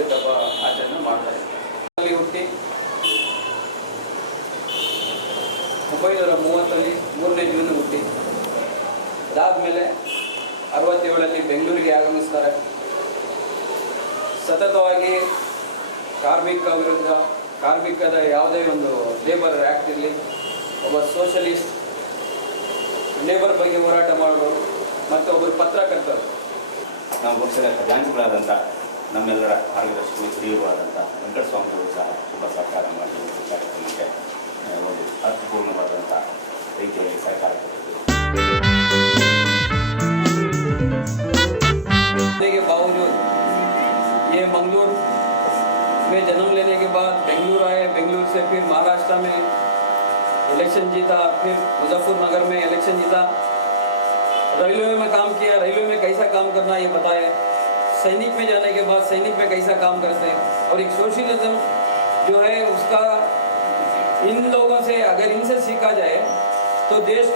ವಿದ್ಯುತ್ ಹಬ್ಬ ಆಚರಣೆ ಮಾಡ್ತಾರೆ. ಅಲ್ಲಿ ಹುಟ್ಟಿ 1930 3ನೇ ಜೂನ್ ಹುಟ್ಟಿ ಅದಾದಮೇಲೆ 67ರಲ್ಲಿ ಬೆಂಗಳೂರಿಗೆ ಆಗಮಿಸ್ತಾರೆ. ಸತತವಾಗಿ ಕಾರ್ಮಿಕ ವಿರುದ್ಧ, ಕಾರ್ಮಿಕದ ಯಾವುದೇ ಒಂದು ಲೇಬರ್ ಆ್ಯಕ್ಟ್ ಇರಲಿ, ಒಬ್ಬ ಸೋಷಲಿಸ್ಟ್ ಲೇಬರ್ ಬಗ್ಗೆ ಹೋರಾಟ ಮಾಡೋರು ಮತ್ತು ಒಬ್ಬರು ಪತ್ರಕರ್ತರು. ನಮ್ಮ ಪಕ್ಷದ ಖಜಾಂಚಿಗಳಾದಂಥ ನಮ್ಮೆಲ್ಲರ ಮಾರ್ಗದರ್ಶಕರು ಹಿರಿಯರಾದಂಥ ವೆಂಕಟಸ್ವಾಮಿ ಅವರು ಸಹ ತುಂಬ ಸಹಕಾರ ಮಾಡಿ ಕಾರ್ಯಕ್ರಮಕ್ಕೆ ಒಂದು ಅರ್ಥಪೂರ್ಣವಾದಂಥ ರೀತಿಯಲ್ಲಿ ಸಹಕಾರ ಕೊಟ್ಟಿದ್ದರು. के बावजूद ये मंगलूर में जन्म लेने के बाद बेंगलुरु आए, बेंगलुरु से फिर महाराष्ट्र में इलेक्शन जीता, फिर मुजफ्फरनगर में इलेक्शन जीता, रेलवे में काम किया, रेलवे में कैसा काम करना ये बताया, सैनिक में जाने के बाद सैनिक में कैसा काम करते हैं, और एक सोशलिज्म जो है उसका इन लोगों से अगर इनसे सीखा जाए तो देश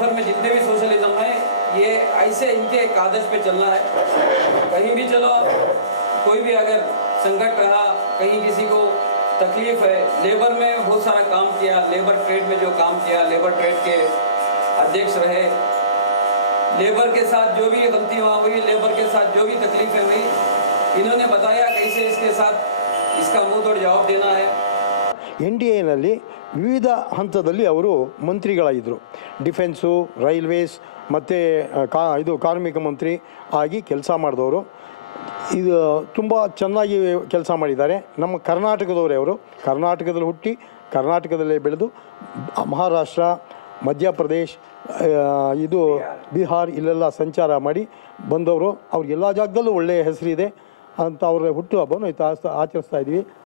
भर में जितने भी सोशलिज्म है ये ऐसे इनके एक आदर्श पे चलना है. कहीं भी चलो, कोई भी अगर संकट रहा, कहीं किसी को तकलीफ है, लेबर में बहुत सारा काम किया, लेबर ट्रेड में जो काम किया, लेबर ट्रेड के अध्यक्ष रहे, लेबर के साथ जो भी गलती हुई, लेबर के साथ जो भी तकलीफें हुई, इन्होंने बताया कैसे इसके साथ इसका मुंह तोड़ जवाब देना है. NDAನಲ್ಲಿ ವಿವಿಧ ಹಂತದಲ್ಲಿ ಅವರು ಮಂತ್ರಿಗಳಾಗಿದ್ದರು. ಡಿಫೆನ್ಸು, ರೈಲ್ವೇಸ್ ಮತ್ತು ಇದು ಕಾರ್ಮಿಕ ಮಂತ್ರಿ ಆಗಿ ಕೆಲಸ ಮಾಡಿದವರು. ಇದು ತುಂಬ ಚೆನ್ನಾಗಿ ಕೆಲಸ ಮಾಡಿದ್ದಾರೆ. ನಮ್ಮ ಕರ್ನಾಟಕದವರೇ ಅವರು. ಕರ್ನಾಟಕದಲ್ಲಿ ಹುಟ್ಟಿ ಕರ್ನಾಟಕದಲ್ಲೇ ಬೆಳೆದು ಮಹಾರಾಷ್ಟ್ರ, ಮಧ್ಯಪ್ರದೇಶ್, ಇದು ಬಿಹಾರ್ ಇಲ್ಲೆಲ್ಲ ಸಂಚಾರ ಮಾಡಿ ಬಂದವರು. ಅವ್ರಿಗೆಲ್ಲ ಜಾಗದಲ್ಲೂ ಒಳ್ಳೆಯ ಹೆಸರಿದೆ ಅಂತ ಅವರ ಹುಟ್ಟುಹಬ್ಬವನ್ನು ಆಚರಿಸ್ತಾ ಇದ್ವಿ.